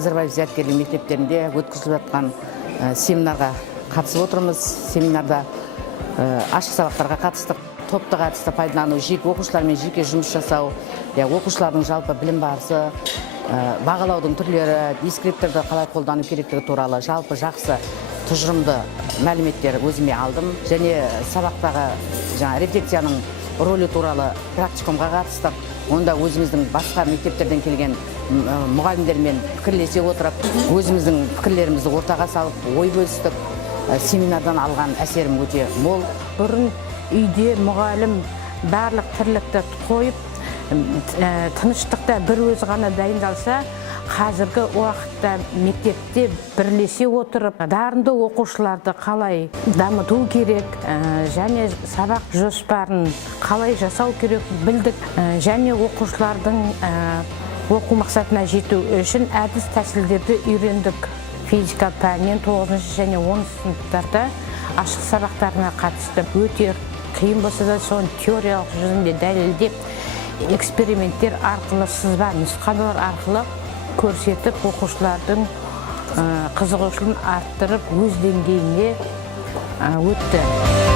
Назарбаев зияткерлік мектептерінде өткізіліп жатқан семинарға қатысып отырмыз. Семинарда ашық сабақтарға қатыстық, топтық әдісті пайдалану, оқушылармен жеке жұмыс жасау, оқушылардың жалпы білім барысы, бағалаудың түрлері, дескриптивті қалай қолдану керектігі туралы жалпы жақсы тұжырымды мәліметтер өзіме алдым. Және сабақтағы рефлексияның рөлі туралы практикумға қатыстық. Онда өзіміздің басқа мектептерден келген мұғалімдермен пікірлесе отырып, өзіміздің пікірлерімізді ортаға салып, ой бөлістік. Семинардан алған әсерім өте мол. Бұрын үйде мұғалім барлық тірлікті қойып, тыныштықта бір өз ғана дайындалса, қазіргі уақытта мектепте бірлесе отырып, дарынды оқушыларды қалай дамыту керек, және сабақ жоспарын қалай жасау керек білдік, және оқушылардың оқу мақсатына жету үшін әдіс тәсілдерді үйрендік. Физика пәнінен 9 және 10 сыныптарда ашық сабақтарына қатысты. Өте қиын болса да соны теориялық жүзінде дәлелдеп, эксперименттер арқылы, сызба нұсқаулар арқылы көрсетіп, оқушылардың қызығушылығын арттырып, өз деңгейіне өтті.